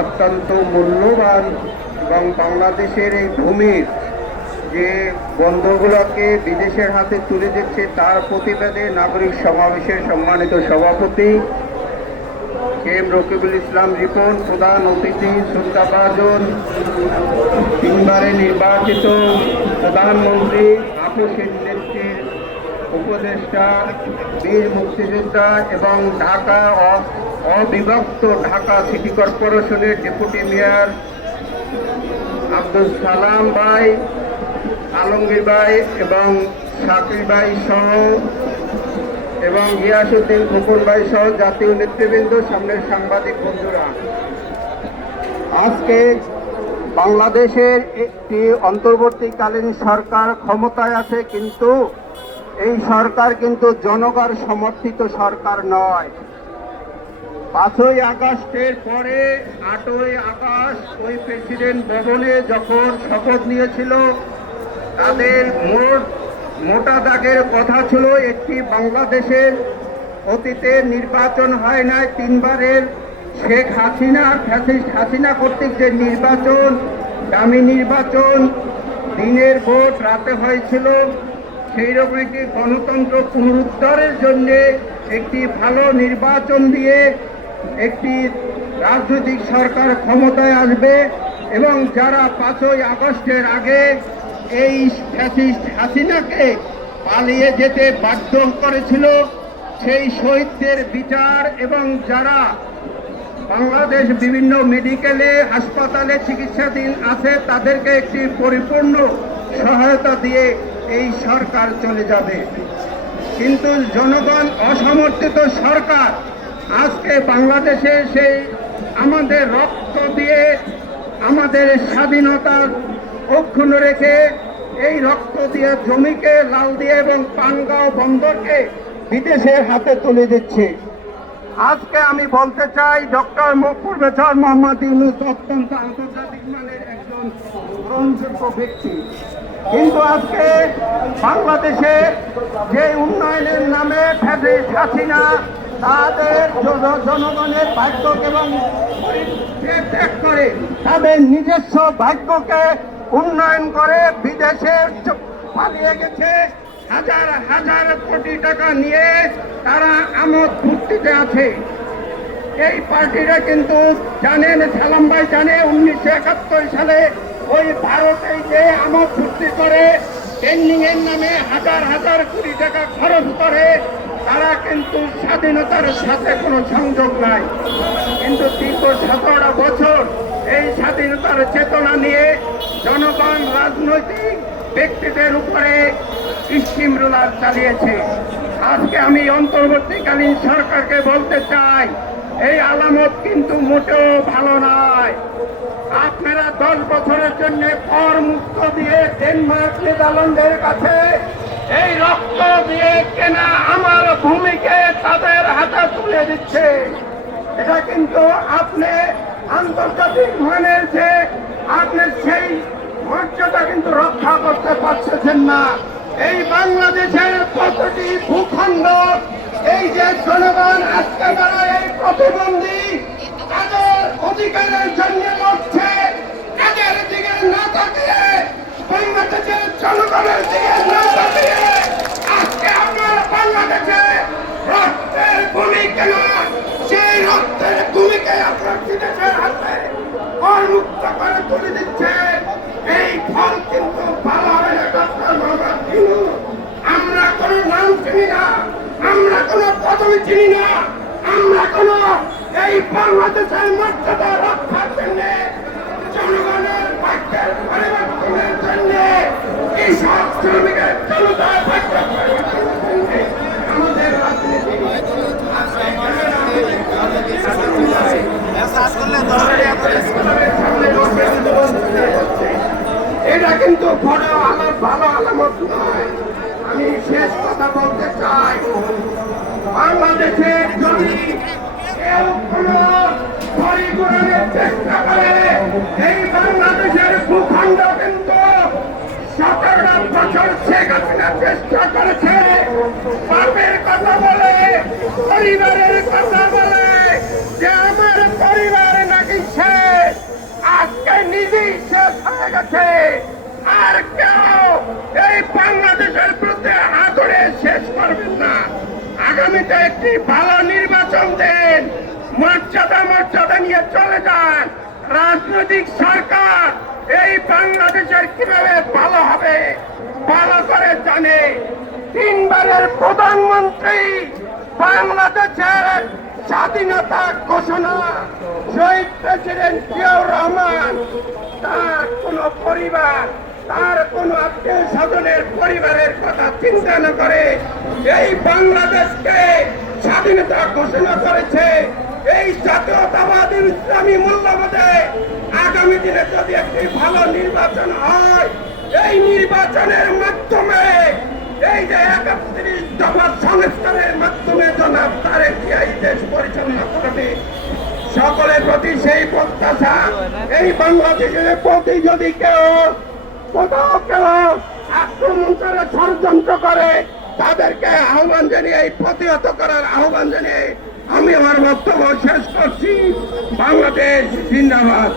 অত্যন্ত মূল্যবান এবং বাংলাদেশের এই ভূমির যে বন্ধগুলোকে বিদেশের হাতে তুলে দিচ্ছে, তার প্রতিবাদে নাগরিক সমাবেশের সম্মানিত সভাপতি এম রকিবুল ইসলাম রিপন, প্রধান অতিথি শ্রদ্ধাভাজন তিনবারে নির্বাচিত প্রধানমন্ত্রী আপুসের নেত্রীর উপদেষ্টা, বীর মুক্তিযোদ্ধা এবং ঢাকা অবিভক্ত ঢাকা সিটি কর্পোরেশনের ডেপুটি মেয়র আব্দুল সালাম ভাই, আলমগীর ভাই এবং শাকিল ভাই সহ এবং গিয়াসুদ্দিন খোকন ভাই সহ জাতীয় নেতৃবৃন্দ, সামনের সাংবাদিক বন্ধুরা। আজকে বাংলাদেশের একটি অন্তর্বর্তীকালীন সরকার ক্ষমতায় আছে, কিন্তু এই সরকার কিন্তু জনগণ সমর্থিত সরকার নয়। পাঁচই আগস্টের পরে আটই আগস্ট ওই প্রেসিডেন্ট ভবনে যখন শপথ নিয়েছিল, তাদের মোট, মোটা দাগের কথা ছিল, একটি বাংলাদেশের অতীতে নির্বাচন হয় নাই, তিনবারের শেখ হাসিনা ফ্যাসিস্ট হাসিনা কর্তৃক যে নির্বাচন, দামি নির্বাচন, দিনের ভোট রাতে হয়েছিল সেই রকম একটি গণতন্ত্র পুনরুদ্ধারের জন্য একটি ভালো নির্বাচন দিয়ে একটি রাজনৈতিক সরকার ক্ষমতায় আসবে এবং যারা পাঁচই আগস্টের আগে এই ফ্যাসিস্ট হাসিনাকে পালিয়ে যেতে বাধ্য করেছিল, সেই শহীদদের বিচার এবং যারা বাংলাদেশ বিভিন্ন মেডিকেলে, হাসপাতালে চিকিৎসাধীন আছে, তাদেরকে একটি পরিপূর্ণ সহায়তা দিয়ে এই সরকার চলে যাবে। কিন্তু জনগণ অসমর্থিত সরকার আজকে বাংলাদেশে সেই আমাদের রক্ত দিয়ে আমাদের স্বাধীনতার অক্ষুণ্ণ রেখে এই রক্ত দিয়ে জমিকে লাল দিয়ে এবং পানগাঁও বন্দরকে বিদেশের হাতে তুলে দিচ্ছে। আজকে আমি বলতে চাই, ডক্টর প্রফেসর মোহাম্মদ ইউনুস অত্যন্ত আন্তর্জাতিক মানের একজন গ্রহণযোগ্য ব্যক্তি কিন্তু আজকে বাংলাদেশে যে উন্নয়নের নামে ফ্যাসিস্ট হাসিনা, তাদের জনগণের ভাগ্য এবং ত্যাগ করে তাদের নিজস্ব ভাগ্যকে উন্নয়ন করে বিদেশে পালিয়ে গেছে। হাজার হাজার কোটি টাকা নিয়ে তারা আমোদ ফুর্তিতে আছে। এই পার্টিরা কিন্তু জানেন, সালাম ভাই জানে, উনিশশো একাত্তর সালে ওই ভারতে যে আমোদ ফুর্তি করে ট্রেন্ডিং এর নামে হাজার হাজার কোটি টাকা খরচ করে, তারা কিন্তু স্বাধীনতার সাথে কোনো সংযোগ নাই। কিন্তু দীর্ঘ সতেরো বছর এই স্বাধীনতার চেতনা নিয়ে জনগণ রাজনৈতিক ব্যক্তিদের উপরে স্টিম রোলার চালিয়েছে। আজকে আমি অন্তর্বর্তীকালীন সরকারকে বলতে চাই, এই আলামত কিন্তু মোটেও ভালো নয়। আপনারা দশ বছরের জন্য কর মুক্ত দিয়ে ডেনমার্ক, নেদারল্যান্ডের কাছে এই রক্ত দিয়ে কেনা আমার ভূমিকে তাদের হাতে তুলে দিচ্ছে। এটা কিন্তু আপনি আন্তর্জাতিক মানের যে আপনি সেই মর্যাদা কিন্তু রক্ষা করতে পারতেছেন না। এই বাংলাদেশের প্রতিটি ভূখণ্ড, এই যে জনগণ আজকে যারা এই প্রতিবন্ধী, তাদের অধিকারের জন্য লড়ছে তাদের দিকে না তাকিয়ে বাংলাদেশের জনগণের দিকে না তাকিয়ে আজকে আমার বাংলাদেশে রক্তের ভূমি কেন সেই রক্তের ভূমিকে আপনার বিদেশের হাতে করমুক্ত করে তুলে দিচ্ছে। এই ফল কিন্তু না কোনো নাম চিনি না, আমরা কোনো পদবি চিনি না, আমরা এই বাংলাদেশের মর্যাদা রক্ষার জন্য, জনগণের ভাগ্যের পরিবর্তনের জন্য কৃষক শ্রমিকের জনতার ভাগ্য পরিবর্তনের জন্য আমাদের রাজনীতি এটা কিন্তু বড় আমার ভালো আলামত নয়। আমি শেষ কথা বলতে চাই। বাংলাদেশে যদি কেউ এই বাংলাদেশের ভূখণ্ড কিন্তু সতেরো বছর শেখ হাসিনা চেষ্টা করেছে। বাপের কথা বলে পরিবার আছে। আর কেউ এই বাংলাদেশের বিরুদ্ধে হাতুড়ে শেষ করবেন না। আগামীতে একটি ভালো নির্বাচন দেন। মর্যাদা মর্যাদা নিয়ে চলে যান। রাজনৈতিক সরকার এই বাংলাদেশের কীভাবে ভালো হবে, ভালো করে জানে। তিনবারের প্রধানমন্ত্রী বাংলাদেশের স্বাধীনতা ঘোষণা। শহীদ প্রেসিডেন্ট জিয়াউর রহমান। তার কোন পরিবার, তার কোন আত্মীয় স্বজনের পরিবারের কথা চিন্তা না করে এই বাংলাদেশকে স্বাধীনতা ঘোষণা করেছে। এই জাতীয়তাবাদী ইসলামী মূল্যবোধে আগামী দিনে যদি একটি ভালো নির্বাচন হয়, এই নির্বাচনের মাধ্যমে এই যে একত্রিশ এই বাংলাদেশের প্রতি যদি কেউ কোথাও কেউ আক্রমণ করে ষড়যন্ত্র করে, তাদেরকে আহ্বান জানিয়ে প্রতিহত করার আহ্বান জানিয়ে আমি আমার বক্তব্য শেষ করছি। বাংলাদেশ জিন্দাবাদ।